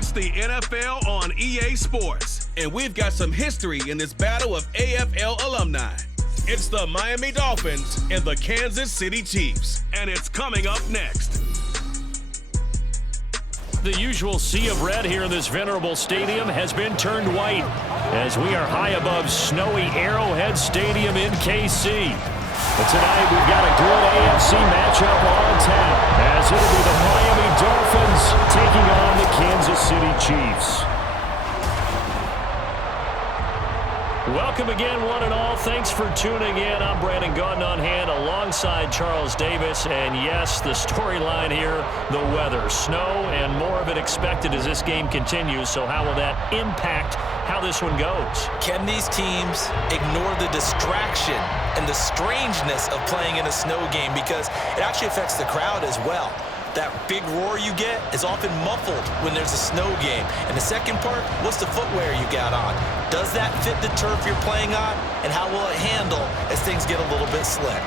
It's the NFL on EA Sports, and we've got some history in this battle of AFL alumni. It's the Miami Dolphins and the Kansas City Chiefs, and it's coming up next. The usual sea of red here in this venerable stadium has been turned white as we are high above snowy Arrowhead Stadium in KC. But tonight we've got a good AFC matchup on tap as it'll be the Miami Dolphins taking on the Kansas City Chiefs. Welcome again, one and all. Thanks for tuning in. I'm Brandon Gaudin on hand alongside Charles Davis. And yes, the storyline here, the weather. Snow and more of it expected as this game continues. So how will that impact how this one goes? Can these teams ignore the distraction and the strangeness of playing in a snow game? Because it actually affects the crowd as well. That big roar you get is often muffled when there's a snow game. And the second part, what's the footwear you got on? Does that fit the turf you're playing on? And how will it handle as things get a little bit slick?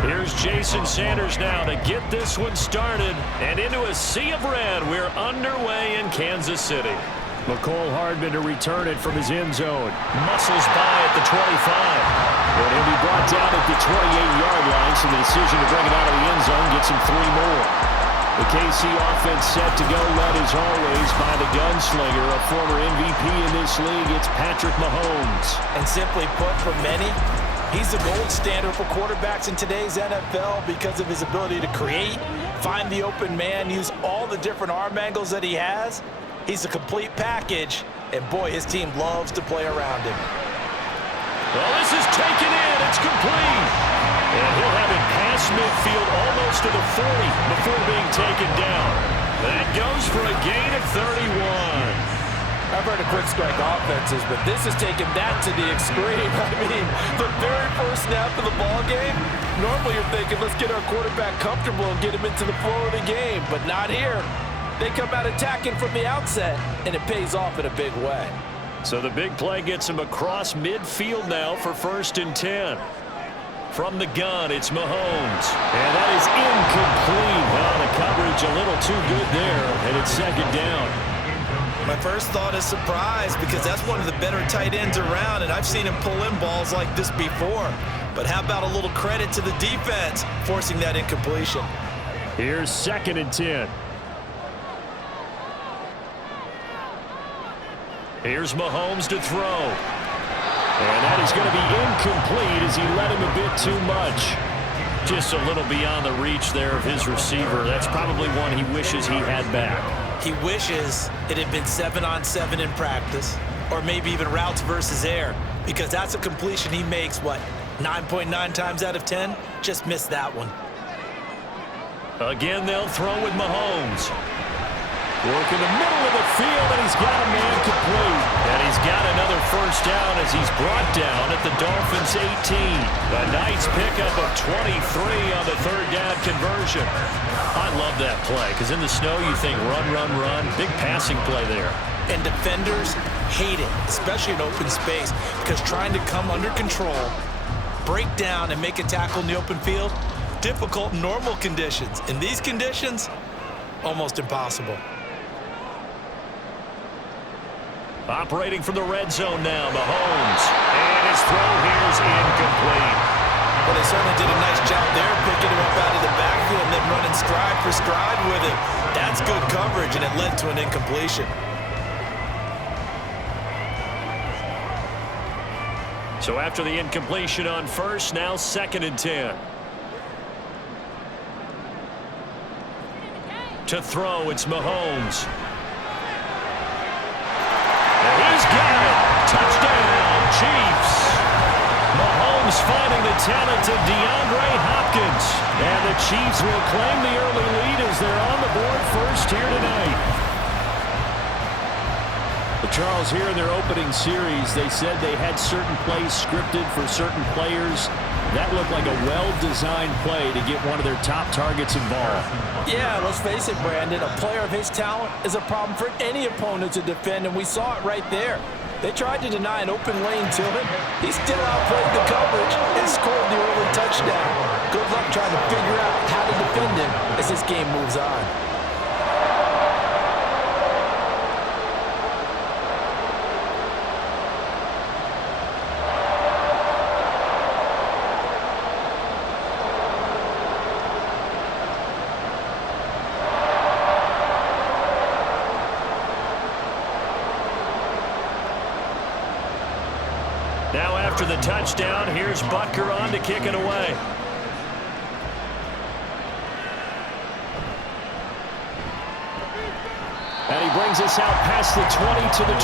Here's Jason Sanders now to get this one started. And into a sea of red, we're underway in Kansas City. McCole Hardman to return it from his end zone. Muscles by at the 25. But he'll be brought down at the 28-yard line, so the decision to bring it out of the end zone gets him 3 more. The KC offense set to go, led as always by the gunslinger, a former MVP in this league. It's Patrick Mahomes. And simply put, for many, he's the gold standard for quarterbacks in today's NFL because of his ability to create, find the open man, use all the different arm angles that he has. He's a complete package, and boy, his team loves to play around him. Well, this is taken in. It's complete. And he'll have it past midfield almost to the 40 before being taken down. That goes for a gain of 31. I've heard of quick strike offenses, but this is taking that to the extreme. I mean, the very first snap of the ball game, normally you're thinking, let's get our quarterback comfortable and get him into the flow of the game, but not here. They come out attacking from the outset, and it pays off in a big way. So the big play gets him across midfield now for 1st and 10. From the gun, it's Mahomes. And that is incomplete. Well, the coverage a little too good there, and it's 2nd down. My first thought is surprise because that's one of the better tight ends around, and I've seen him pull in balls like this before. But how about a little credit to the defense forcing that incompletion? Here's 2nd and 10. Here's Mahomes to throw. And that is going to be incomplete as he led him a bit too much. Just a little beyond the reach there of his receiver. That's probably one he wishes he had back. He wishes it had been 7-on-7 in practice, or maybe even routes versus air, because that's a completion he makes, what, 9.9 times out of 10? Just missed that one. Again, they'll throw with Mahomes. Work in the middle of the field, and he's got a man complete. And he's got another 1st down as he's brought down at the Dolphins' 18. A nice pickup of 23 on the 3rd down conversion. I love that play, because in the snow you think run, run, run. Big passing play there. And defenders hate it, especially in open space, because trying to come under control, break down, and make a tackle in the open field, difficult in normal conditions. In these conditions, almost impossible. Operating from the red zone now, Mahomes. And his throw here is incomplete. Well, they certainly did a nice job there, picking him up out of the backfield and then running stride for stride with it. That's good coverage, and it led to an incompletion. So after the incompletion on 1st, now 2nd and 10. To throw, it's Mahomes. And he's got it. Touchdown, Chiefs. Mahomes finding the talented DeAndre Hopkins. And the Chiefs will claim the early lead as they're on the board first here tonight. Charles, here in their opening series, they said they had certain plays scripted for certain players. That looked like a well-designed play to get one of their top targets involved. Yeah, let's face it, Brandon. A player of his talent is a problem for any opponent to defend, and we saw it right there. They tried to deny an open lane to him. He still outplayed the coverage and scored the early touchdown. Good luck trying to figure out how to defend him as this game moves on. Now after the touchdown, here's Butker on to kick it away. And he brings us out past the 20 to the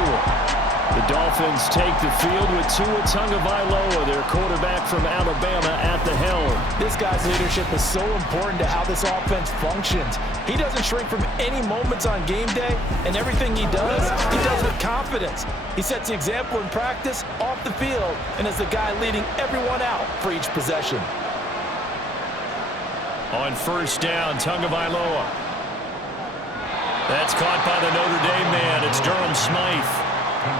24. The Dolphins take the field with Tua Tagovailoa, their quarterback from Alabama, at the helm. This guy's leadership is so important to how this offense functions. He doesn't shrink from any moments on game day, and everything he does with confidence. He sets the example in practice, off the field, and is the guy leading everyone out for each possession. On first down, Tagovailoa. That's caught by the Notre Dame man. It's Durham Smythe.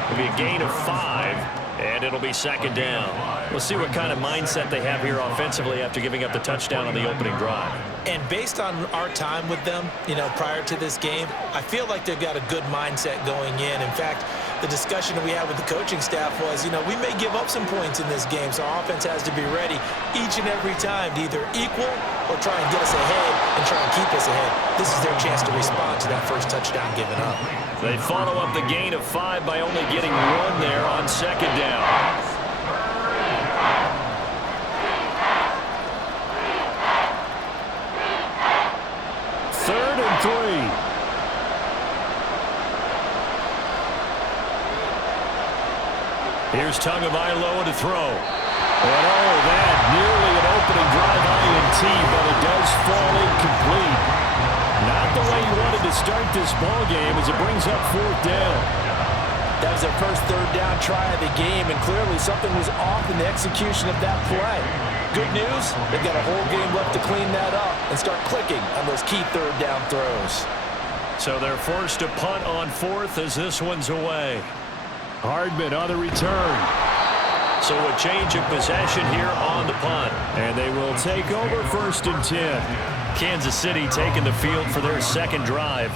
It'll be a gain of 5, and it'll be second down. We'll see what kind of mindset they have here offensively after giving up the touchdown on the opening drive. And based on our time with them, prior to this game, I feel like they've got a good mindset going in. In fact, the discussion that we had with the coaching staff was, we may give up some points in this game, so our offense has to be ready each and every time to either equal or try and get us ahead and try and keep us ahead. This is their chance to respond to that first touchdown given up. They follow up the gain of 5 by only getting 1 there on second down. Third and 3. Here's Tagovailoa to throw. And that nearly an opening drive INT, but it does fall incomplete. Not the way he wanted to start this ball game as it brings up 4th down. That was their first third down try of the game, and clearly something was off in the execution of that play. Good news, they've got a whole game left to clean that up and start clicking on those key third down throws. So they're forced to punt on 4th as this one's away. Hardman on the return. So a change of possession here on the punt. And they will take over 1st and 10. Kansas City taking the field for their second drive.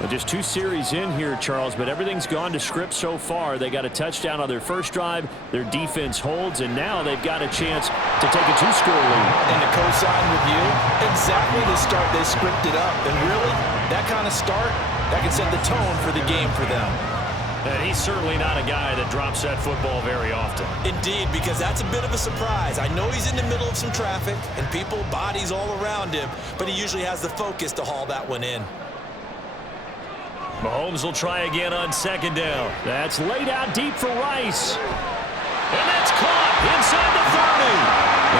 Well, just 2 series in here, Charles, but everything's gone to script so far. They got a touchdown on their first drive. Their defense holds, and now they've got a chance to take a 2-score lead. And to co-sign with you, exactly the start they scripted up. And really, that kind of start, that can set the tone for the game for them. And he's certainly not a guy that drops that football very often. Indeed, because that's a bit of a surprise. I know he's in the middle of some traffic and people, bodies all around him, but he usually has the focus to haul that one in. Mahomes will try again on second down. That's laid out deep for Rice. And that's caught inside the 30.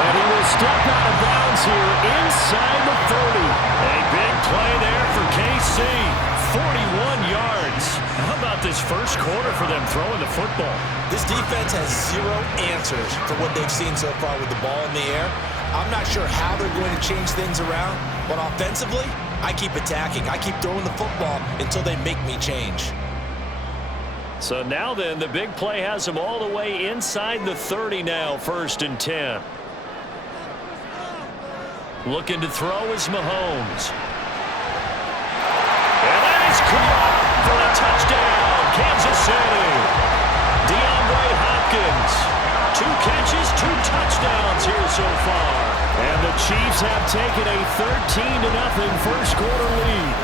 And he will step out of bounds here inside the 30. A big play there for KC. 41 yards. How about this first quarter for them throwing the football? This defense has 0 answers for what they've seen so far with the ball in the air. I'm not sure how they're going to change things around, but offensively, I keep attacking. I keep throwing the football until they make me change. So now then, the big play has them all the way inside the 30 now, 1st and 10. Looking to throw is Mahomes. And that is caught for a touchdown, Kansas City. DeAndre Hopkins, 2 catches, 2 touchdowns here so far. And the Chiefs have taken a 13-0 first quarter lead.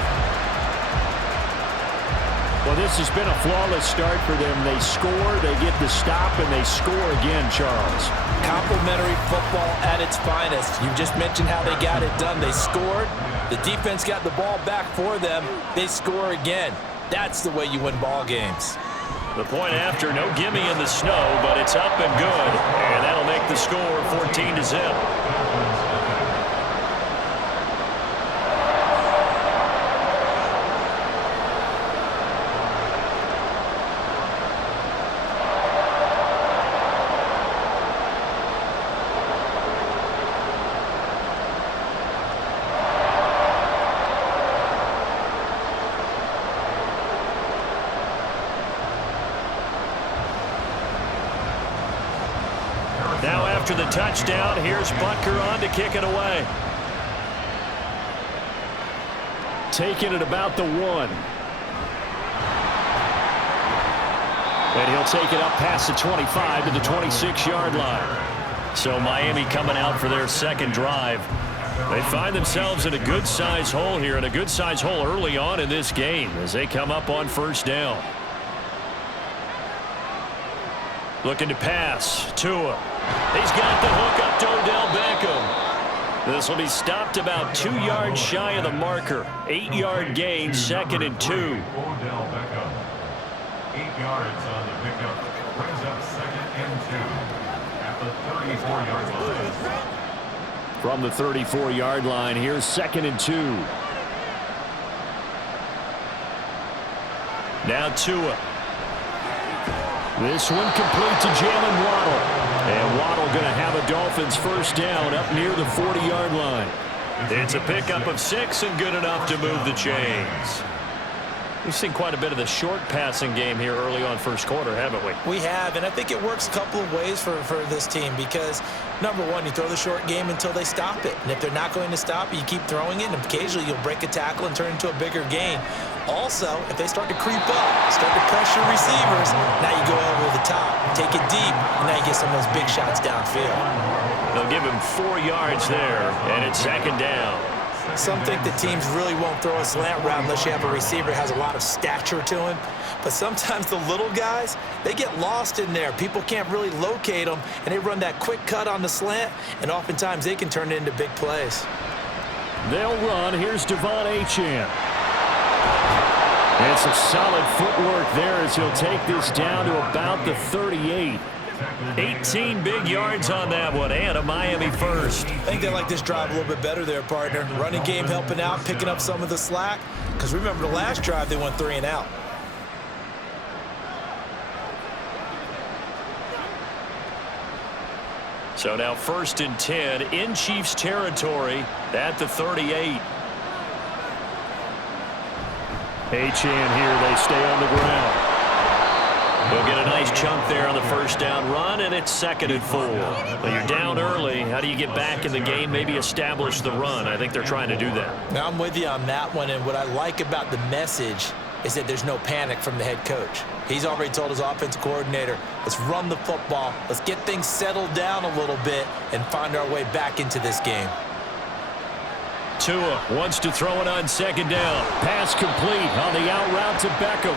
Well, this has been a flawless start for them. They score, they get the stop, and they score again, Charles. Complimentary football at its finest. You just mentioned how they got it done. They scored. The defense got the ball back for them. They score again. That's the way you win ball games. The point after, no gimme in the snow, but it's up and good. And that'll make the score 14-0. Now after the touchdown, here's Butker on to kick it away. Taking it about the 1. And he'll take it up past the 25 to the 26-yard line. So Miami coming out for their second drive. They find themselves in a good-sized hole here, and a good-sized hole early on in this game as they come up on first down. Looking to pass. Tua. He's got the hook up to Odell Beckham. This will be stopped about 2 yards shy of the marker. 8-yard gain, 2nd and 2. Odell Beckham. 8 yards on the pickup. Brings up 2nd and 2 at the 34-yard line. From the 34-yard line, here's 2nd and 2. Now Tua. This one complete to Jalen Waddle. And Waddle going to have a Dolphins first down up near the 40-yard line. It's a pickup of 6 and good enough to move the chains. We've seen quite a bit of the short passing game here early on first quarter, haven't we? We have, and I think it works a couple of ways for this team because, number one, you throw the short game until they stop it. And if they're not going to stop it, you keep throwing it, and occasionally you'll break a tackle and turn into a bigger gain. Also, if they start to creep up, start to pressure receivers, now you go over the top, take it deep, and now you get some of those big shots downfield. They'll give him 4 yards there, and it's 2nd down. Some think that teams really won't throw a slant route unless you have a receiver that has a lot of stature to him. But sometimes the little guys, they get lost in there. People can't really locate them, and they run that quick cut on the slant, and oftentimes they can turn it into big plays. They'll run. Here's Devon Achane. And some solid footwork there as he'll take this down to about the 38. 18 big yards on that one, and a Miami first. I think they like this drive a little bit better there, partner. Running game helping out, picking up some of the slack. Because remember the last drive, they went 3 and out. So now 1st and 10 in Chiefs territory at the 38. Achane here, they stay on the ground. We'll get a nice chunk there on the first down run, and it's 2nd and 4. But you're down early. How do you get back in the game, maybe establish the run? I think they're trying to do that. Now, I'm with you on that one, and what I like about the message is that there's no panic from the head coach. He's already told his offensive coordinator, let's run the football, let's get things settled down a little bit and find our way back into this game. Tua wants to throw it on 2nd down. Pass complete on the out route to Beckham.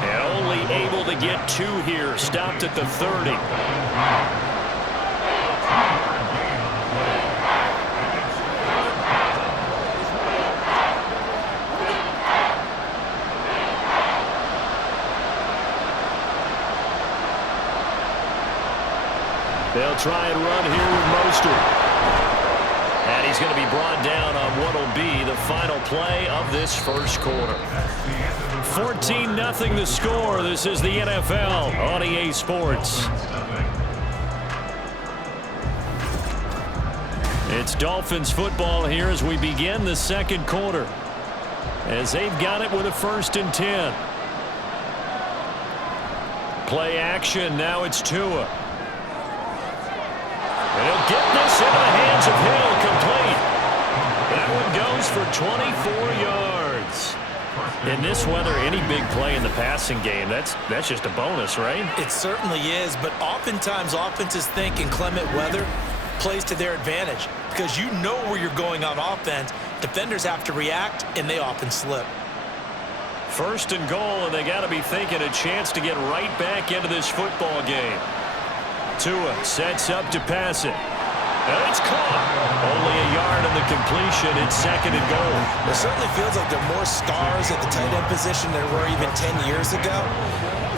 And only able to get 2 here. Stopped at the 30. They'll try and run here with Mostert. And he's going to be brought down on what will be the final play of this first quarter. 14-0 the score. This is the NFL on EA Sports. It's Dolphins football here as we begin the second quarter. As they've got it with a 1st and 10. Play action. Now it's Tua. And he'll get this into the hands of Hill, complete. That one goes for 24 yards. In this weather, any big play in the passing game, that's just a bonus, right? It certainly is, but oftentimes offenses think inclement weather plays to their advantage because you know where you're going on offense. Defenders have to react, and they often slip. 1st and goal, and they got to be thinking a chance to get right back into this football game. Tua sets up to pass it. And it's caught. Only a yard on the completion. It's 2nd and goal. It certainly feels like there are more stars at the tight end position than there were even 10 years ago.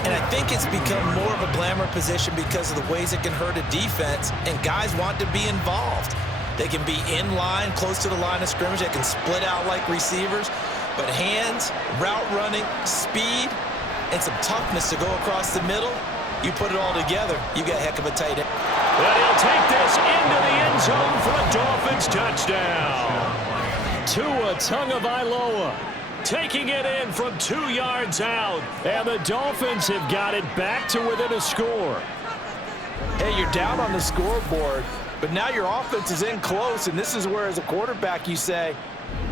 And I think it's become more of a glamour position because of the ways it can hurt a defense, and guys want to be involved. They can be in line, close to the line of scrimmage. They can split out like receivers. But hands, route running, speed, and some toughness to go across the middle, you put it all together, you got a heck of a tight end. Well, he'll take this into the end zone for a Dolphins touchdown. Tua Tagovailoa taking it in from 2 yards out. And the Dolphins have got it back to within a score. Hey, you're down on the scoreboard, but now your offense is in close, and this is where, as a quarterback, you say,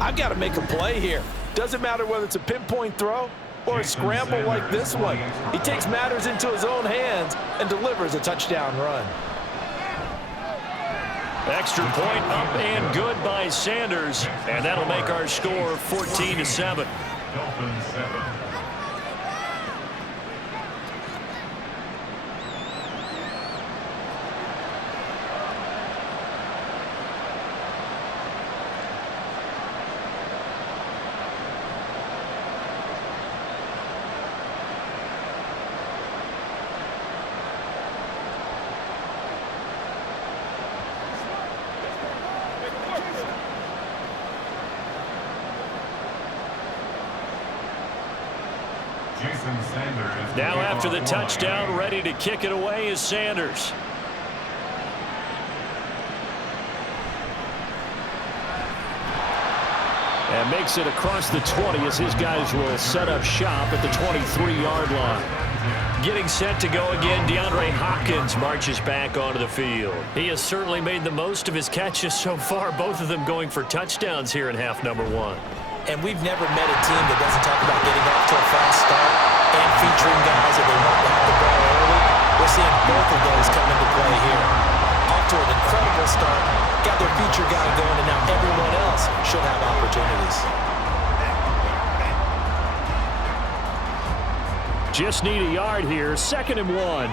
I've got to make a play here. Doesn't matter whether it's a pinpoint throw or a scramble like this one. He takes matters into his own hands and delivers a touchdown run. Extra point up and good by Sanders, and that'll make our score 14-7. Dolphins 7. Now after the touchdown, ready to kick it away is Sanders. And makes it across the 20 as his guys will set up shop at the 23-yard line. Getting set to go again, DeAndre Hopkins marches back onto the field. He has certainly made the most of his catches so far, both of them going for touchdowns here in half number 1. And we've never met a team that doesn't talk about getting off to a fast start and featuring guys that they want to have the ball early. We're seeing both of those come into play here. Off to an incredible start, got their feature guy going, and now everyone else should have opportunities. Just need a yard here, 2nd and 1.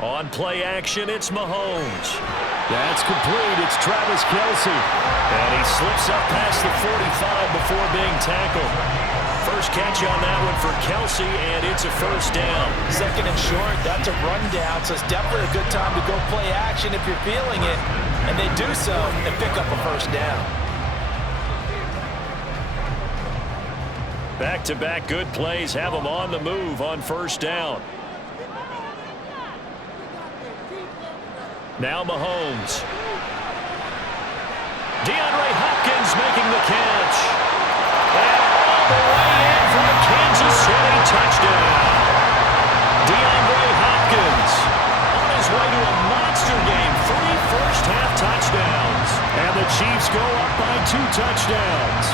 On play action, it's Mahomes. That's complete. It's Travis Kelce. And he slips up past the 45 before being tackled. First catch on that one for Kelce, and it's a first down. 2nd and short, that's a rundown, so it's definitely a good time to go play action if you're feeling it. And they do so and pick up a first down. Back-to-back good plays have them on the move on first down. Now Mahomes. DeAndre Hopkins making the catch. And all the way in for a Kansas City touchdown. DeAndre Hopkins on his way to a monster game. 3 first-half touchdowns. And the Chiefs go up by 2 touchdowns.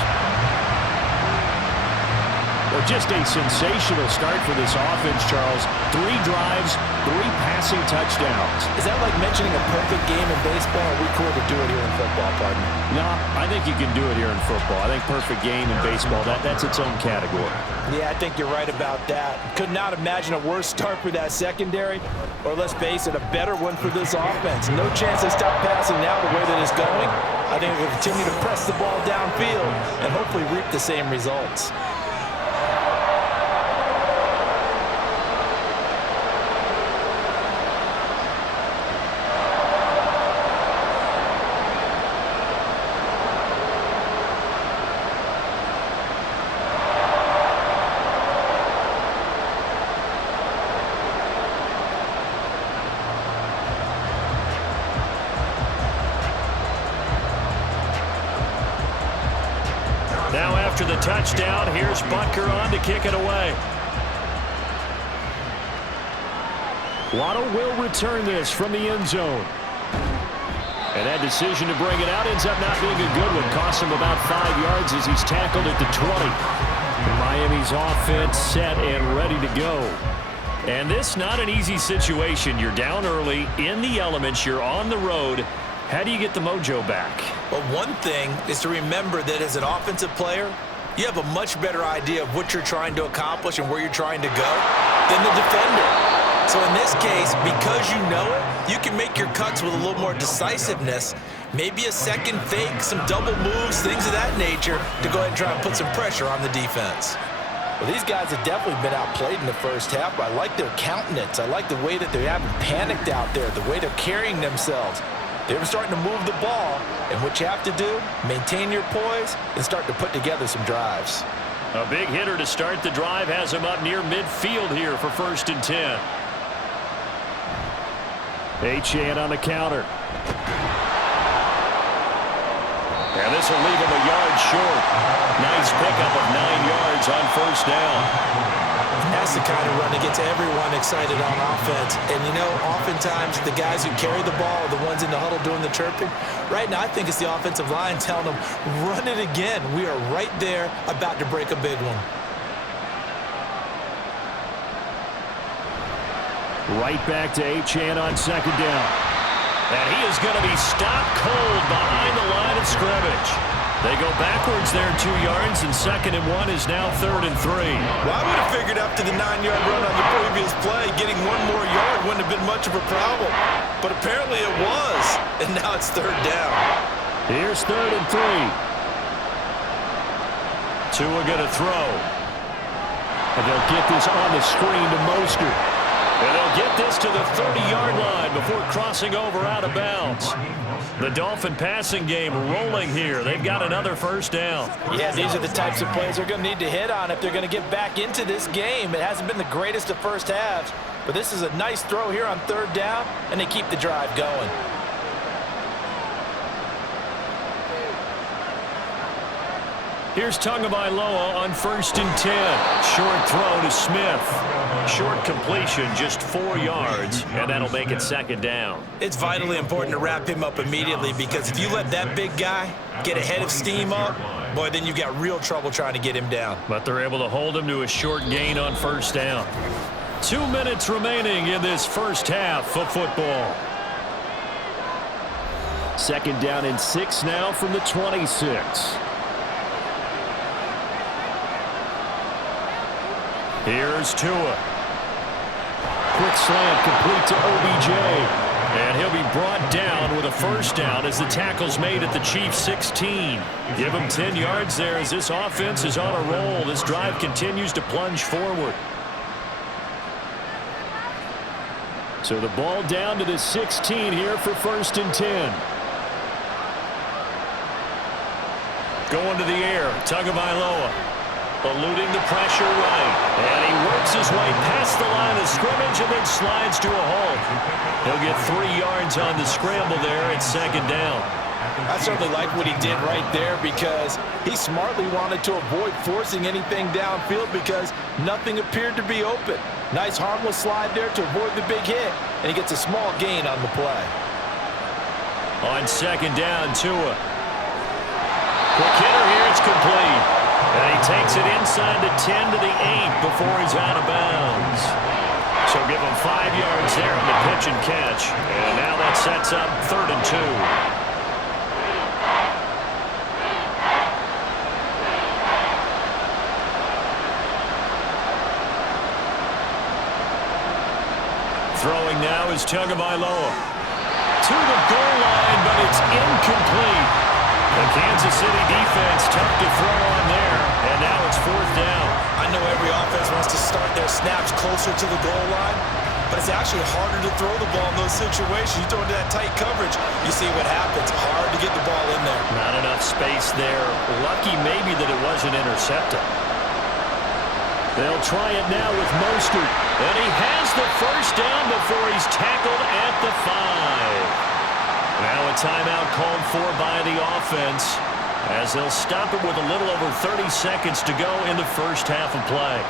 Well, just a sensational start for this offense, Charles. 3 drives, 3 passing touchdowns. Is that like mentioning a perfect game in baseball? Or are we cool to do it here in football, partner? No, I think you can do it here in football. I think perfect game in baseball, that's its own category. Yeah, I think you're right about that. Could not imagine a worse start for that secondary, or let's face it, a better one for this offense. No chance to stop passing now the way that it's going. I think we'll continue to press the ball downfield and hopefully reap the same results. Now after the touchdown, here's Butker on to kick it away. Waddle will return this from the end zone. And that decision to bring it out ends up not being a good one. Costs him about 5 yards as he's tackled at the 20. Miami's offense set and ready to go. And this not an easy situation. You're down early, in the elements, you're on the road. How do you get the mojo back? Well, one thing is to remember that as an offensive player, you have a much better idea of what you're trying to accomplish and where you're trying to go than the defender. So in this case, because you know it, you can make your cuts with a little more decisiveness, maybe a second fake, some double moves, things of that nature, to go ahead and try and put some pressure on the defense. Well, these guys have definitely been outplayed in the first half, but I like their countenance. I like the way that they haven't panicked out there, the way they're carrying themselves. They're starting to move the ball, and what you have to do, maintain your poise and start to put together some drives. A big hitter to start the drive has him up near midfield here for 1st and 10. Achane on the counter. And this will leave him a yard short. Nice pickup of 9 yards on 1st down. That's the kind of run that gets everyone excited on offense. And, you know, oftentimes the guys who carry the ball are the ones in the huddle doing the chirping. Right now, I think it's the offensive line telling them, run it again. We are right there about to break a big one. Right back to Achane on 2nd down. And he is going to be stopped cold behind the line of scrimmage. They go backwards there 2 yards, and 2nd and 1 is now 3rd and 3. Well, I would have figured after the 9-yard run on the previous play, getting 1 more yard wouldn't have been much of a problem. But apparently it was, and now it's 3rd down. Here's 3rd and 3. Tua going to throw. And they'll get this on the screen to Mostert. And they'll get this to the 30-yard line before crossing over out of bounds. The Dolphin passing game rolling here. They've got another 1st down. Yeah, these are the types of plays they're going to need to hit on if they're going to get back into this game. It hasn't been the greatest of first halves, but this is a nice throw here on 3rd down, and they keep the drive going. Here's Tagovailoa on 1st and 10. Short throw to Smith. Short completion, just 4 yards, and that'll make it 2nd down. It's vitally important to wrap him up immediately, because if you let that big guy get a head of steam up, boy, then you've got real trouble trying to get him down. But they're able to hold him to a short gain on 1st down. 2 minutes remaining in this first half of football. 2nd down and 6 now from the 26. Here's Tua. Quick slant complete to OBJ. And he'll be brought down with a 1st down as the tackle's made at the Chiefs' 16. Give him 10 yards there as this offense is on a roll. This drive continues to plunge forward. So the ball down to the 16 here for 1st and 10. Going to the air, Tagovailoa. Eluding the pressure right. And he works his way past the line of scrimmage and then slides to a halt. He'll get 3 yards on the scramble there at 2nd down. I certainly like what he did right there, because he smartly wanted to avoid forcing anything downfield because nothing appeared to be open. Nice harmless slide there to avoid the big hit, and he gets a small gain on the play. On 2nd down, Tua. Quick hitter here, it's complete. And he takes it inside the 10 to the 8 before he's out of bounds. So give him 5 yards there on the pitch and catch. And now that sets up 3rd and 2. Throwing now is Tagovailoa. To the goal line, but it's incomplete. The Kansas City defense tough to throw on there, and now it's 4th down. I know every offense wants to start their snaps closer to the goal line, but it's actually harder to throw the ball in those situations. You throw into that tight coverage, you see what happens. Hard to get the ball in there. Not enough space there. Lucky maybe that it wasn't intercepted. They'll try it now with Mostert, and he has the 1st down before he's tackled at the 5. Now a timeout called for by the offense as they'll stop it with a little over 30 seconds to go in the first half of play.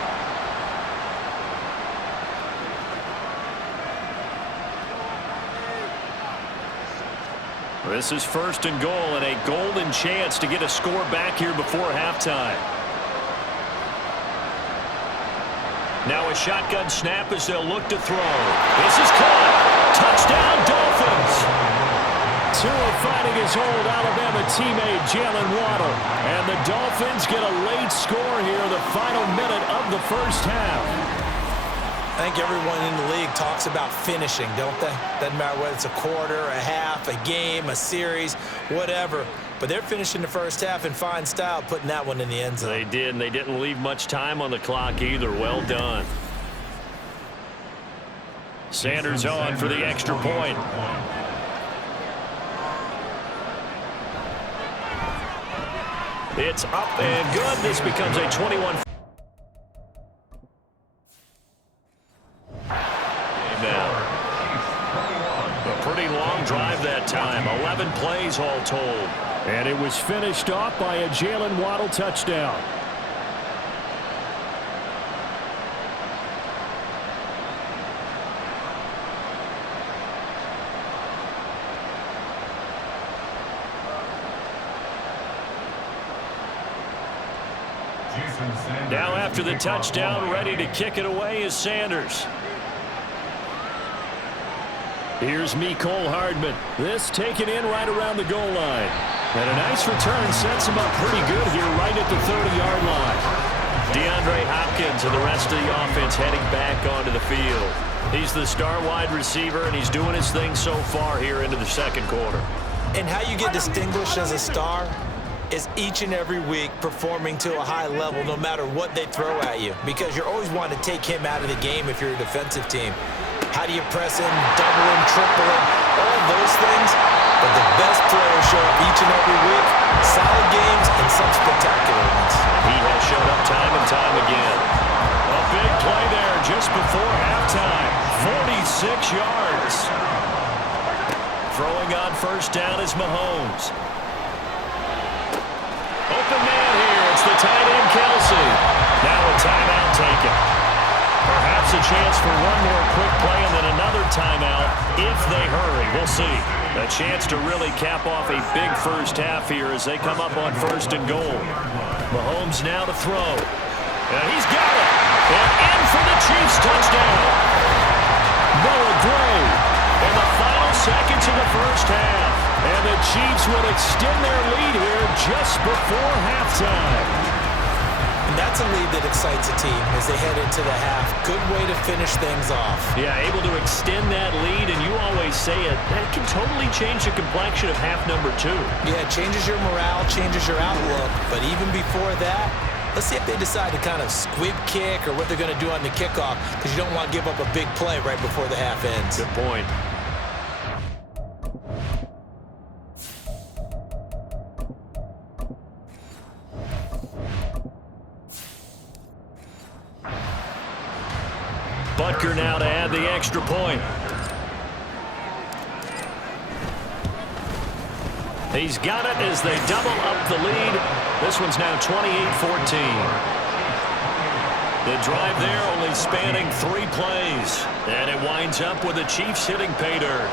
This is 1st and goal, and a golden chance to get a score back here before halftime. Now a shotgun snap as they'll look to throw. This is caught. Touchdown, Dolphins. Tua fighting his old Alabama teammate Jalen Waddle. And the Dolphins get a late score here, the final minute of the first half. I think everyone in the league talks about finishing, don't they? Doesn't matter whether it's a quarter, a half, a game, a series, whatever. But they're finishing the first half in fine style, putting that one in the end zone. They did, and they didn't leave much time on the clock either. Well done. Sanders on for the extra point. It's up and good. This becomes a 21. Now, a pretty long drive that time. 11 plays all told. And it was finished off by a Jalen Waddle touchdown. Now after the touchdown, ready to kick it away is Sanders. Here's Mecole Hardman. This taken in right around the goal line. And a nice return sets him up pretty good here right at the 30-yard line. DeAndre Hopkins and the rest of the offense heading back onto the field. He's the star wide receiver, and he's doing his thing so far here into the second quarter. And how you get distinguished as a star is each and every week performing to a high level no matter what they throw at you, because you're always wanting to take him out of the game if you're a defensive team. How do you press him, double him, triple him, all those things? But the best players show up each and every week, solid games and some spectacular ones. He has showed up time and time again. A big play there just before halftime. 46 yards. Throwing on first down is Mahomes. Open man here. It's the tight end, Kelsey. Now a timeout taken. Perhaps a chance for one more quick play and then another timeout if they hurry. We'll see. A chance to really cap off a big first half here as they come up on first and goal. Mahomes now to throw. And he's got it. And in for the Chiefs touchdown. Noah Gray in the final seconds of the first half. And the Chiefs will extend their lead here just before halftime. And that's a lead that excites a team as they head into the half. Good way to finish things off. Yeah, able to extend that lead, and you always say it, that can totally change the complexion of half number 2. Yeah, it changes your morale, changes your outlook. But even before that, let's see if they decide to kind of squib kick or what they're going to do on the kickoff, because you don't want to give up a big play right before the half ends. Good point. Butker now to add the extra point. He's got it as they double up the lead. This one's now 28-14. The drive there only spanning 3 plays. And it winds up with the Chiefs hitting pay dirt.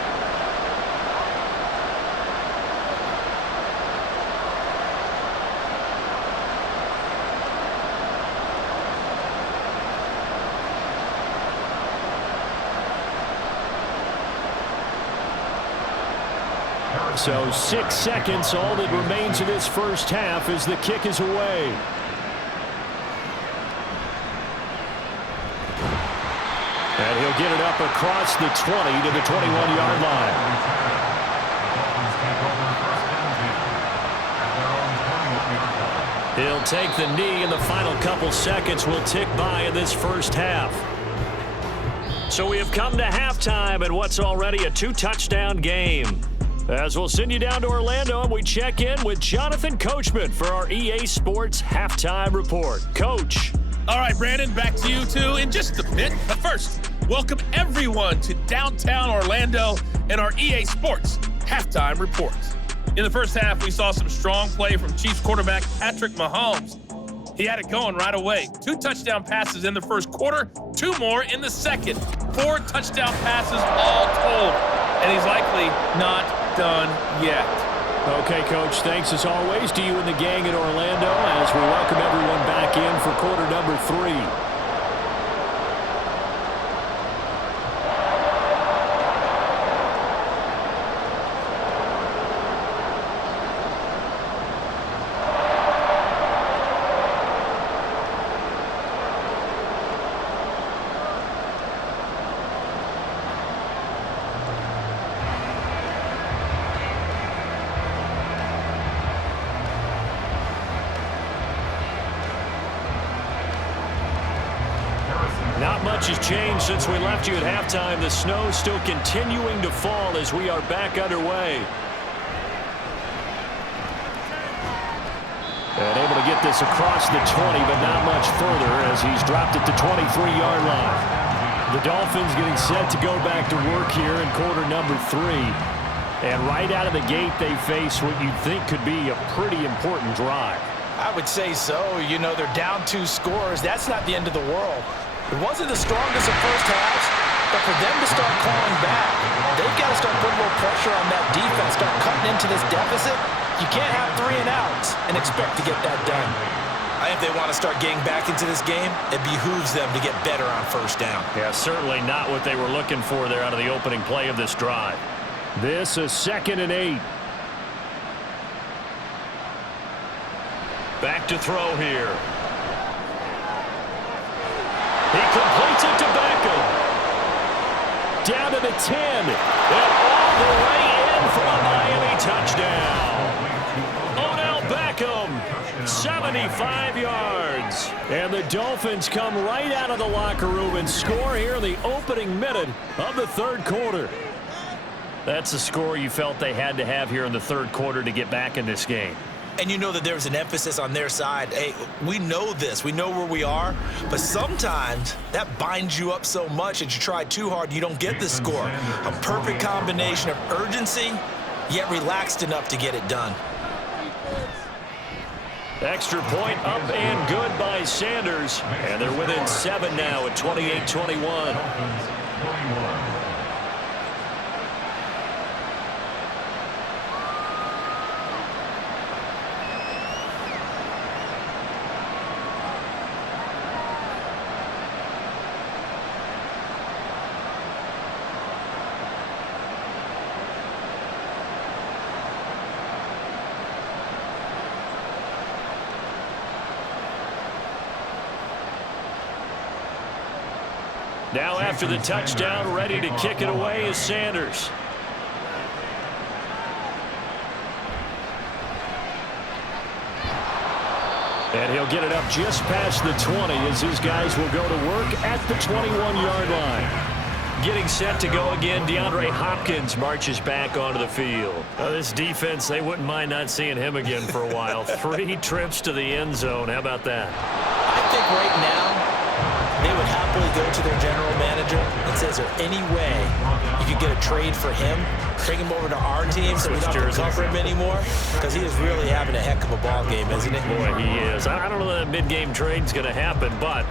So 6 seconds, all that remains of this first half as the kick is away. And he'll get it up across the 20 to the 21-yard line. He'll take the knee, and the final couple seconds will tick by in this first half. So we have come to halftime in what's already a 2-touchdown game. As we'll send you down to Orlando, and we check in with Jonathan Coachman for our EA Sports Halftime Report. Coach. All right, Brandon, back to you two in just a bit. But first, welcome everyone to downtown Orlando and our EA Sports Halftime Report. In the first half, we saw some strong play from Chiefs quarterback Patrick Mahomes. He had it going right away. 2 touchdown passes in the first quarter, 2 more in the second. 4 touchdown passes all told, and he's likely not done yet. Okay, Coach, thanks as always to you and the gang in Orlando as we welcome everyone back in for quarter number 3. much has changed since we left you at halftime. The snow still continuing to fall as we are back underway. And able to get this across the 20, but not much further as he's dropped it to 23-yard line. The Dolphins getting set to go back to work here in quarter number 3. And right out of the gate, they face what you'd think could be a pretty important drive. I would say so. You know, they're down 2 scores. That's not the end of the world. It wasn't the strongest of first halves, but for them to start clawing back, they've got to start putting a little pressure on that defense, start cutting into this deficit. You can't have 3 and outs and expect to get that done. I think if they want to start getting back into this game, it behooves them to get better on first down. Yeah, certainly not what they were looking for there out of the opening play of this drive. This is 2nd and 8. Back to throw here. He completes it to Beckham. Down to the 10. And all the way in for a Miami touchdown. Odell Beckham, 75 yards. And the Dolphins come right out of the locker room and score here in the opening minute of the 3rd quarter. That's the score you felt they had to have here in the 3rd quarter to get back in this game. And you know that there's an emphasis on their side. Hey, we know this. We know where we are. But sometimes that binds you up so much that you try too hard, you don't get the score. A perfect combination of urgency, yet relaxed enough to get it done. Extra point up and good by Sanders. And they're within 7 now at 28-21. Now after the touchdown, ready to kick it away is Sanders. And he'll get it up just past the 20 as his guys will go to work at the 21-yard line. Getting set to go again, DeAndre Hopkins marches back onto the field. This defense, they wouldn't mind not seeing him again for a while. 3 trips to the end zone. How about that? I think right now, they would happily go to their general manager and say, is there any way you could get a trade for him? Bring him over to our team so we don't have to cover him anymore? Because he is really having a heck of a ball game, isn't he? Boy, he is. I don't know that mid-game trade's going to happen, but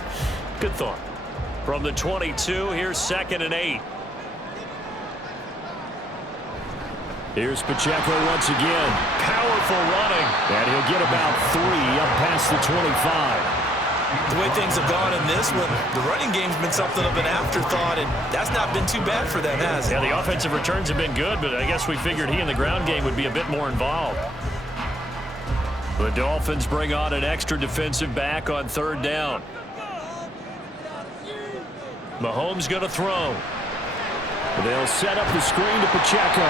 good thought. From the 22, here's 2nd and 8. Here's Pacheco once again. Powerful running. And he'll get about 3 up past the 25. The way things have gone in this one, the running game's been something of an afterthought, and that's not been too bad for them, has it? Yeah, the offensive returns have been good, but I guess we figured he in the ground game would be a bit more involved. The Dolphins bring on an extra defensive back on 3rd down. Mahomes going to throw. They'll set up the screen to Pacheco.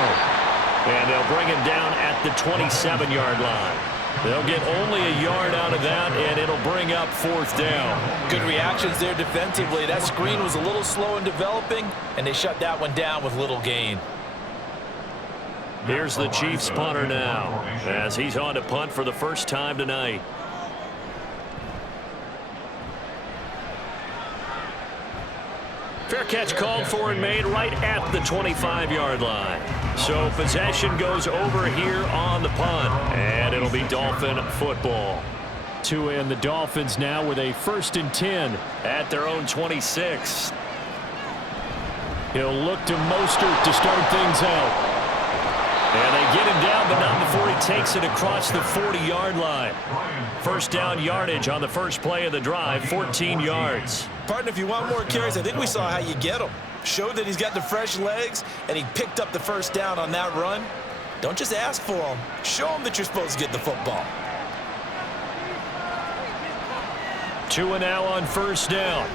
And they'll bring him down at the 27-yard line. They'll get only a yard out of that, and it'll bring up 4th down. Good reactions there defensively. That screen was a little slow in developing, and they shut that one down with little gain. Here's the Chiefs punter now, as he's on to punt for the first time tonight. Fair catch called for and made right at the 25-yard line. So possession goes over here on the punt, and it'll be Dolphin football. To end the Dolphins now with a 1st and 10 at their own 26. He'll look to Mostert to start things out. And they get him down, but not before he takes it across the 40-yard line. First down yardage on the first play of the drive, 14 yards. Partner, if you want more carries, I think we saw how you get him. Showed that he's got the fresh legs, and he picked up the first down on that run. Don't just ask for him. Show him that you're supposed to get the football. 2 and now on 1st down.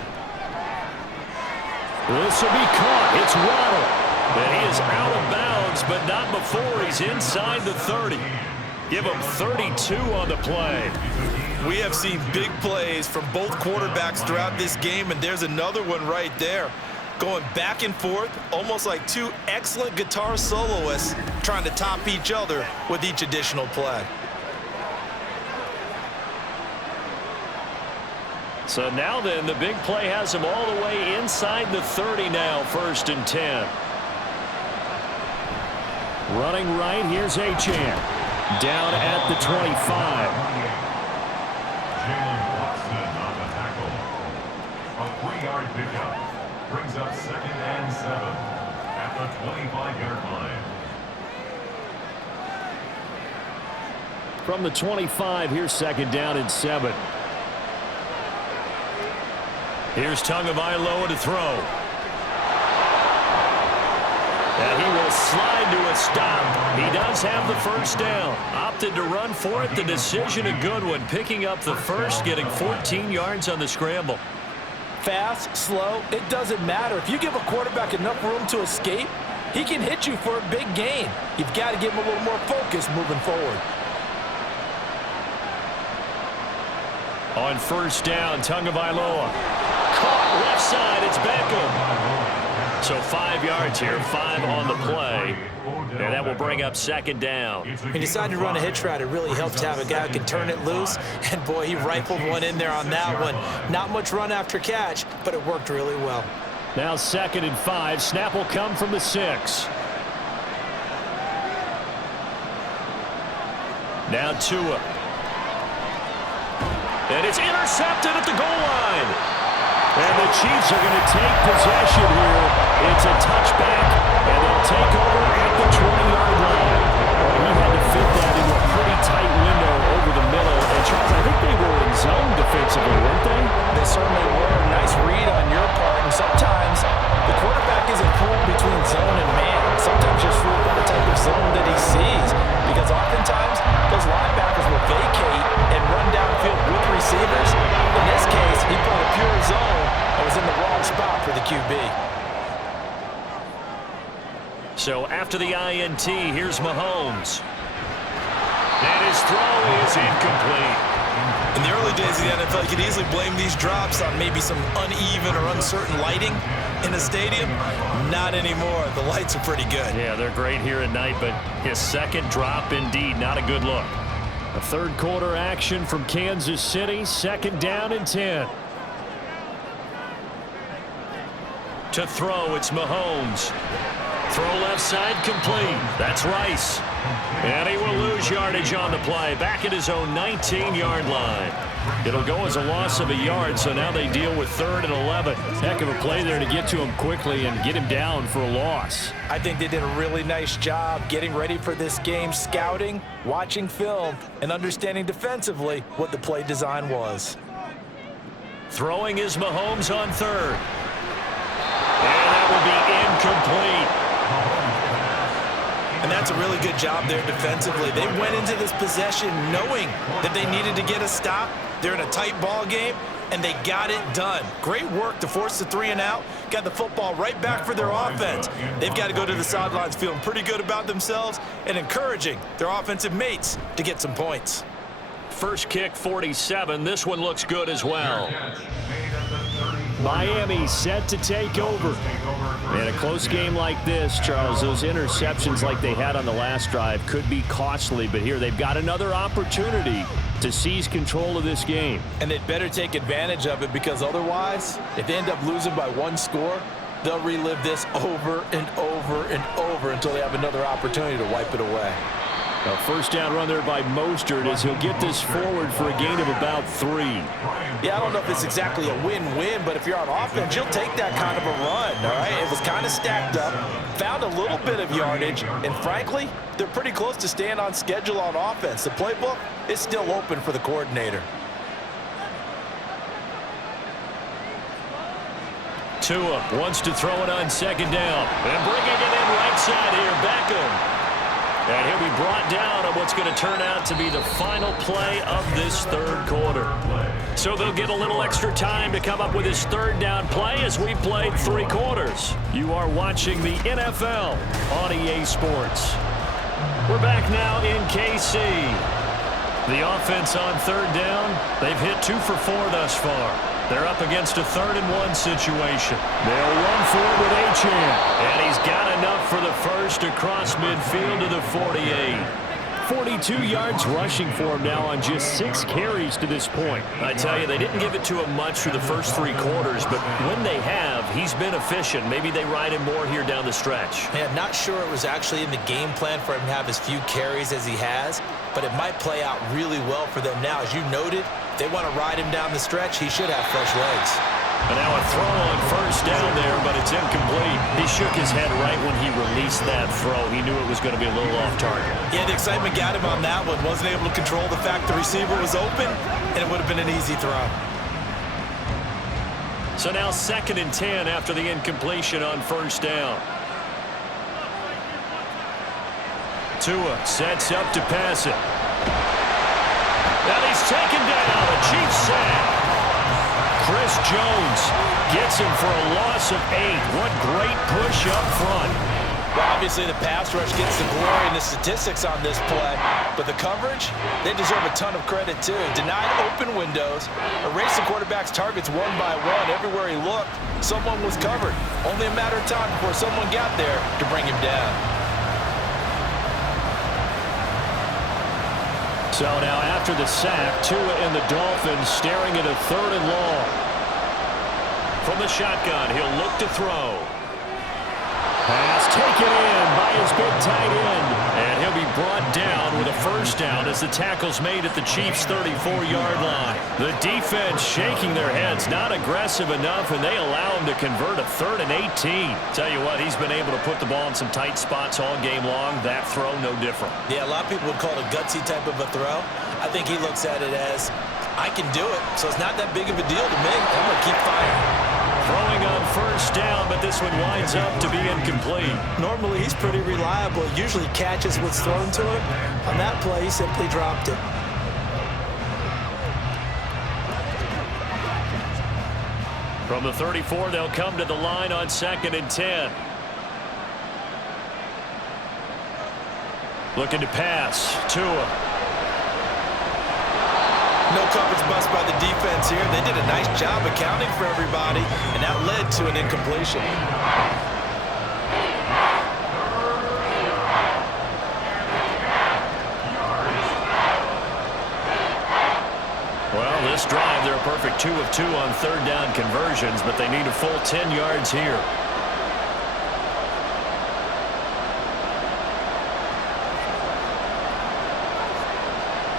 This will be caught. It's Waddle. And he is out of bounds, but not before he's inside the 30. Give him 32 on the play. We have seen big plays from both quarterbacks throughout this game, and there's another one right there. Going back and forth, almost like two excellent guitar soloists trying to top each other with each additional play. So now then, the big play has him all the way inside the 30 now, 1st and 10. Running right, here's Achane. Down at the 25. Jalen Watson on the tackle. A 3-yard pickup brings up 2nd and 7 at the 25-yard line. From the 25, here's 2nd down and 7. Here's Tagovailoa to throw. And he will slide to a stop. He does have the 1st down. Opted to run for it. The decision a good one. Picking up the 1st, getting 14 yards on the scramble. Fast, slow, it doesn't matter. If you give a quarterback enough room to escape, he can hit you for a big gain. You've got to give him a little more focus moving forward. On 1st down, Tagovailoa. Caught left side, it's Beckham. So 5 yards here, 5 on the play. And that will bring up 2nd down. When you decide to run a hitch route, it really helps to have a guy who can turn it loose. And boy, he rifled one in there on that one. Not much run after catch, but it worked really well. Now 2nd and 5. Snap will come from the 6. Now Tua. And it's intercepted at the goal line. And the Chiefs are going to take possession here. It's a touchback, and they'll take over at the 20-yard line. He had to fit that into a pretty tight window over the middle. And Charles, I think they were in zone defensively, weren't they? They certainly were. Nice read on your part. And sometimes the quarterback isn't fooled between zone and man. Sometimes just fooled by the type of zone that he sees. Because oftentimes those linebackers will vacate and run downfield with receivers. In this case, he put a pure zone and was in the wrong spot for the QB. So after the INT, here's Mahomes. And his throw is incomplete. In the early days of the NFL, you could easily blame these drops on maybe some uneven or uncertain lighting in the stadium. Not anymore. The lights are pretty good. Yeah, they're great here at night, but his 2nd drop, indeed, not a good look. A 3rd quarter action from Kansas City, 2nd down and 10. To throw, it's Mahomes. Throw left side complete. That's Rice. And he will lose yardage on the play. Back at his own 19-yard line. It'll go as a loss of a yard, so now they deal with 3rd and 11. Heck of a play there to get to him quickly and get him down for a loss. I think they did a really nice job getting ready for this game, scouting, watching film, and understanding defensively what the play design was. Throwing is Mahomes on 3rd. And that will be incomplete. And that's a really good job there defensively. They went into this possession knowing that they needed to get a stop. They're in a tight ball game, and they got it done. Great work to force the 3 and out. Got the football right back for their offense. They've got to go to the sidelines feeling pretty good about themselves and encouraging their offensive mates to get some points. First kick, 47. This one looks good as well. Miami set to take over. In a close game like this, Charles, those interceptions like they had on the last drive could be costly, but here they've got another opportunity to seize control of this game. And they'd better take advantage of it, because otherwise, if they end up losing by 1 score, they'll relive this over and over and over until they have another opportunity to wipe it away. A 1st down run there by Mostert as he'll get this forward for a gain of about 3. Yeah, I don't know if it's exactly a win-win, but if you're on offense, you'll take that kind of a run, all right? It was kind of stacked up, found a little bit of yardage, and frankly, they're pretty close to staying on schedule on offense. The playbook is still open for the coordinator. Tua wants to throw it on 2nd down. And bringing it in right side here, Beckham. And he'll be brought down on what's going to turn out to be the final play of this 3rd quarter. So they'll get a little extra time to come up with his 3rd down play as we played 3 quarters. You are watching the NFL on EA Sports. We're back now in KC. The offense on third down, they've hit 2 for 4 thus far. They're up against a 3rd-and-1 situation. They'll run for it with Achane. And he's got enough for the first across midfield to the 48. 42 yards rushing for him now on just 6 carries to this point. I tell you, they didn't give it to him much through the first 3 quarters, but when they have, he's been efficient. Maybe they ride him more here down the stretch. Yeah, not sure it was actually in the game plan for him to have as few carries as he has, but it might play out really well for them now. As you noted, if they want to ride him down the stretch, he should have fresh legs. And now a throw on first down there, but it's incomplete. He shook his head right when he released that throw. He knew it was going to be a little off target. Yeah, the excitement got him on that one. Wasn't able to control the fact the receiver was open, and it would have been an easy throw. So now 2nd and 10 after the incompletion on first down. Tua sets up to pass it. And he's taken down. A Chiefs sack. Chris Jones gets him for a loss of 8. What great push up front. Well, obviously the pass rush gets the glory and the statistics on this play, but the coverage, they deserve a ton of credit too. Denied open windows, erased the quarterback's targets one by one. Everywhere he looked, someone was covered. Only a matter of time before someone got there to bring him down. So now after the sack, Tua and the Dolphins staring at a 3rd and long. From the shotgun, he'll look to throw. Pass taken in by his big tight end. And he'll be brought down with a first down as the tackle's made at the Chiefs' 34-yard line. The defense shaking their heads, not aggressive enough, and they allow him to convert a 3rd and 18. Tell you what, he's been able to put the ball in some tight spots all game long. That throw, no different. Yeah, a lot of people would call it a gutsy type of a throw. I think he looks at it as, I can do it, so it's not that big of a deal to me. I'm going to keep firing. Throwing on first down, but this one winds up to be incomplete. Normally, he's pretty reliable. Usually catches what's thrown to him. On that play, he simply dropped it. From the 34, they'll come to the line on 2nd and 10. Looking to pass. Tua. No coverage bust by the defense here. They did a nice job accounting for everybody, and that led to an incompletion. Well, this drive, they're a perfect 2 of 2 on 3rd down conversions, but they need a full 10 yards here.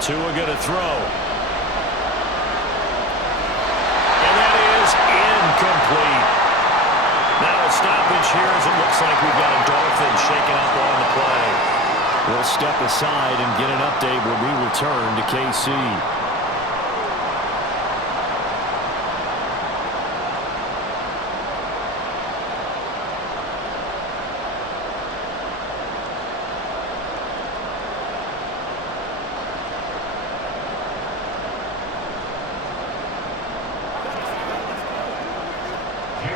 Tua going to throw. Incomplete. Now a stoppage here as it looks like we've got a Dolphins shaken up on the play. We'll step aside and get an update when we return to KC.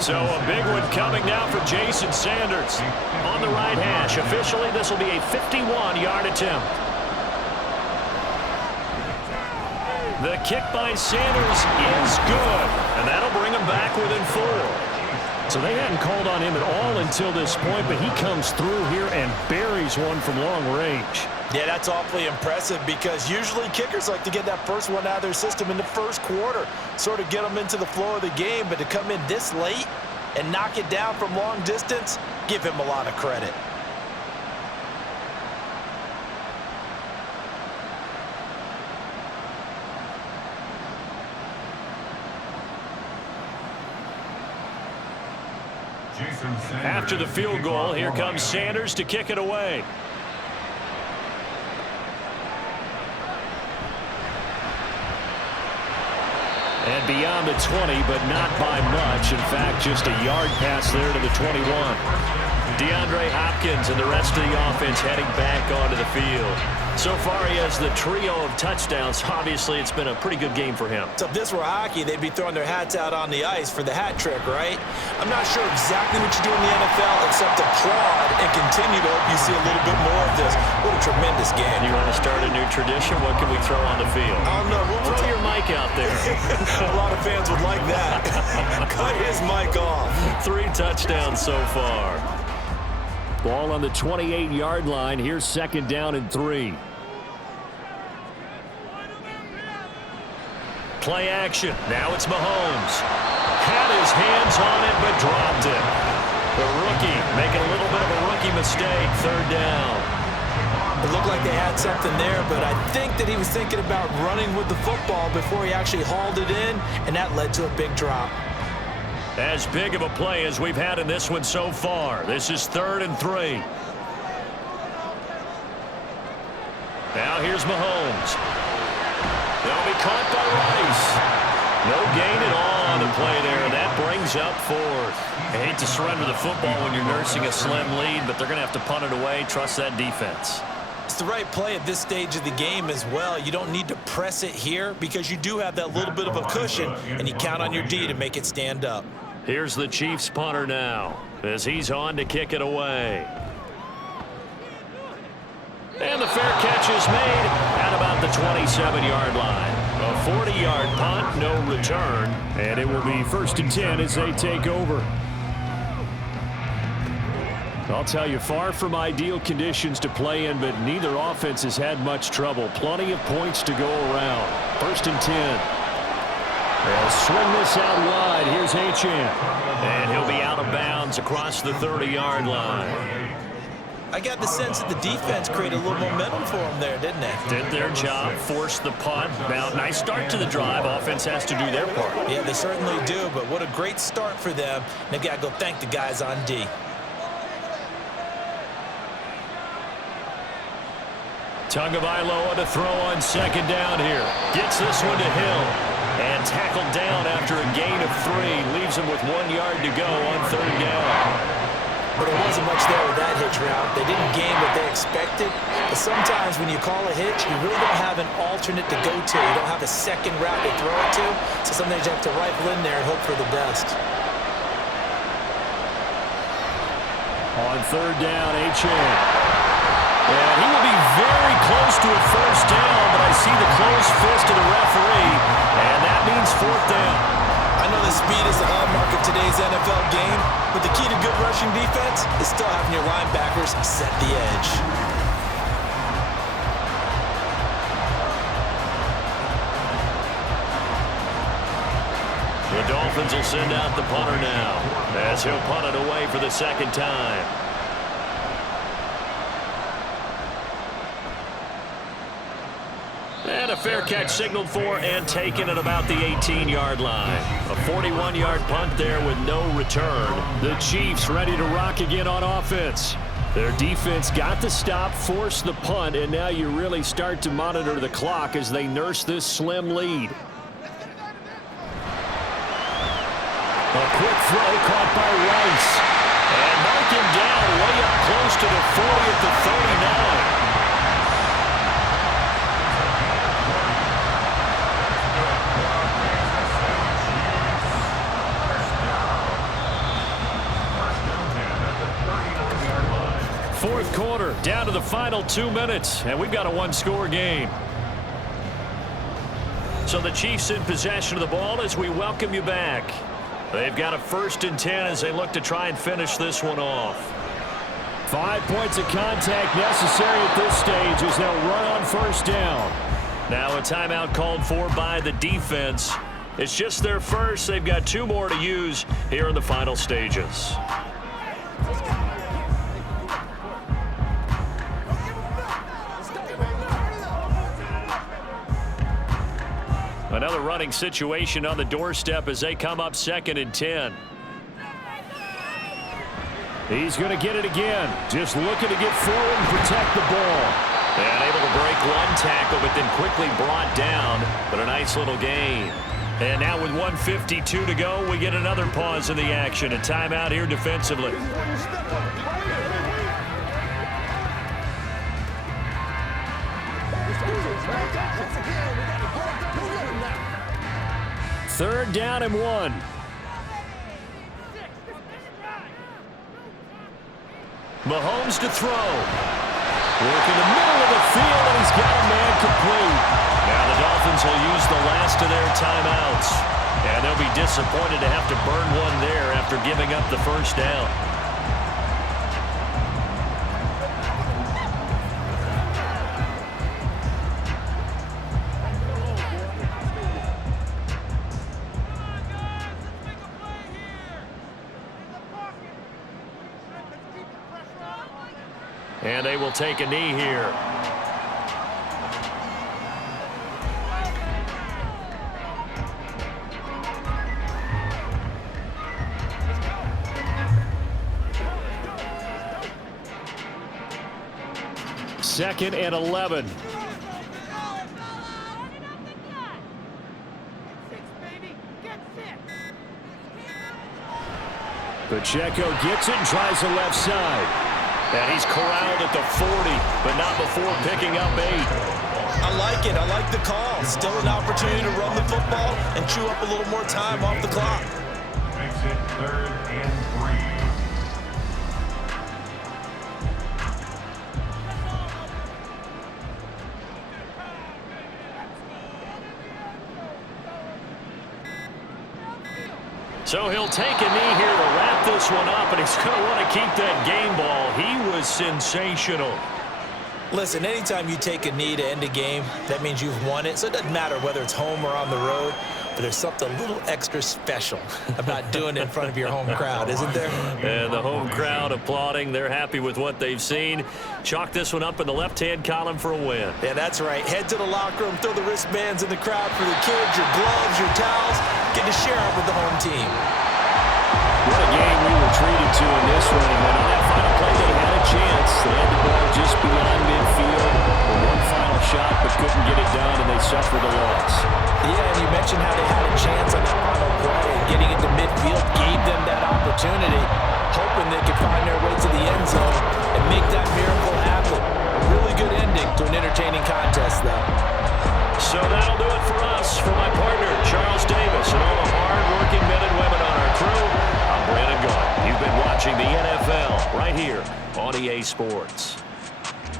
So a big one coming now for Jason Sanders. On the right hash, officially this will be a 51-yard attempt. The kick by Sanders is good, and that'll bring him back within 4. So they hadn't called on him at all until this point, but he comes through here and buries one from long range. Yeah, that's awfully impressive because usually kickers like to get that first one out of their system in the first quarter, sort of get them into the flow of the game, but to come in this late and knock it down from long distance, give him a lot of credit. After the field goal, here comes Sanders to kick it away. And beyond the 20, but not by much. In fact, just a yard pass there to the 21. DeAndre Hopkins and the rest of the offense heading back onto the field. So far, he has the trio of touchdowns. Obviously, it's been a pretty good game for him. So if this were hockey, they'd be throwing their hats out on the ice for the hat trick, right? I'm not sure exactly what you do in the NFL except applaud and continue to hope you see a little bit more of this. What a tremendous game. You want to start a new tradition? What can we throw on the field? I don't know. Throw your mic out there. A lot of fans would like that. Cut his mic off. 3 touchdowns so far. Ball on the 28-yard line. Here's 2nd down and 3. Play action. Now it's Mahomes. Had his hands on it, but dropped it. The rookie making a little bit of a rookie mistake. 3rd down. It looked like they had something there, but I think that he was thinking about running with the football before he actually hauled it in, and that led to a big drop. As big of a play as we've had in this one so far. This is 3rd and 3. Now here's Mahomes. They'll be caught by Rice. No gain at all on the play there. That brings up 4th. I hate to surrender the football when you're nursing a slim lead, but they're going to have to punt it away. Trust that defense. It's the right play at this stage of the game as well. You don't need to press it here because you do have that little bit of a cushion, and you count on your D to make it stand up. Here's the Chiefs punter now as he's on to kick it away. And the fair catch is made at about the 27-yard line. A 40-yard punt, no return, and it will be 1st and 10 as they take over. I'll tell you, far from ideal conditions to play in, but neither offense has had much trouble. Plenty of points to go around. 1st and 10. They'll swing this out wide. Here's Achane. And he'll be out of bounds across the 30-yard line. I got the sense that the defense created a little momentum for them there, didn't they? Did their job, forced the punt. Now, nice start to the drive. Offense has to do their part. Yeah, they certainly do, but what a great start for them. They've got to go thank the guys on D. Tagovailoa to throw on 2nd down here. Gets this one to Hill. And tackled down after a gain of 3. Leaves him with 1 yard to go on 3rd down. But there wasn't much there with that hitch route. They didn't gain what they expected. But sometimes when you call a hitch, you really don't have an alternate to go to. You don't have a second route to throw it to. So sometimes you have to rifle in there and hope for the best. On 3rd down, Achane. And he will be very close to a 1st down, but I see the closed fist of the referee, and that means 4th down. I know the speed is the hallmark of today's NFL game, but the key to good rushing defense is still having your linebackers set the edge. The Dolphins will send out the punter now as he'll punt it away for the 2nd time. And a fair catch signaled for and taken at about the 18-yard line. A 41-yard punt there with no return. The Chiefs ready to rock again on offense. Their defense got the stop, forced the punt, and now you really start to monitor the clock as they nurse this slim lead. A quick throw caught by Rice. And mark him down way up close to the 40 at the 39. Fourth quarter, down to the final 2 minutes, and we've got a 1-score game. So the Chiefs in possession of the ball as we welcome you back. They've got a 1st and 10 as they look to try and finish this one off. 5 points of contact necessary at this stage as they'll run on 1st down. Now a timeout called for by the defense. It's just their first. They've got 2 more to use here in the final stages. Another running situation on the doorstep as they come up 2nd and 10. He's going to get it again. Just looking to get forward and protect the ball. And able to break 1 tackle, but then quickly brought down. But a nice little gain. And now with 1:52 to go, we get another pause in the action. A timeout here defensively. 3rd down and 1. Mahomes to throw. Work in the middle of the field, and he's got a man complete. Now the Dolphins will use the last of their timeouts. And they'll be disappointed to have to burn one there after giving up the first down. And they will take a knee here. Second and 11. Pacheco gets it and tries the left side. And he's corralled at the 40, but not before picking up 8. I like it. I like the call. Still an opportunity to run the football and chew up a little more time off the clock. Makes it 3rd and 3. So he'll take a knee here to wrap this one up, and he's going to want to keep that game ball. He was sensational. Listen, anytime you take a knee to end a game, that means you've won it. So it doesn't matter whether it's home or on the road, but there's something a little extra special about doing it in front of your home crowd, isn't there? And the home crowd applauding. They're happy with what they've seen. Chalk this one up in the left-hand column for a win. Yeah, that's right. Head to the locker room, throw the wristbands in the crowd for the kids, your gloves, your towels. Get to share it with the home team. What a game we were treated to in this one. And on that final play, they had a chance. They had the ball just beyond midfield. One final shot, but couldn't get it done, and they suffered a loss. Yeah, and you mentioned how they had a chance on that final play, and getting into midfield gave them that opportunity, hoping they could find their way to the end zone and make that miracle happen. A really good ending to an entertaining contest, though. So that'll do it for us. For my partner, Charles Davis, and all the hard-working men and women on our crew, I'm Brandon Gaunt. You've been watching the NFL right here on EA Sports.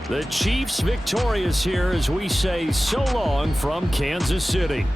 The Chiefs victorious here as we say so long from Kansas City.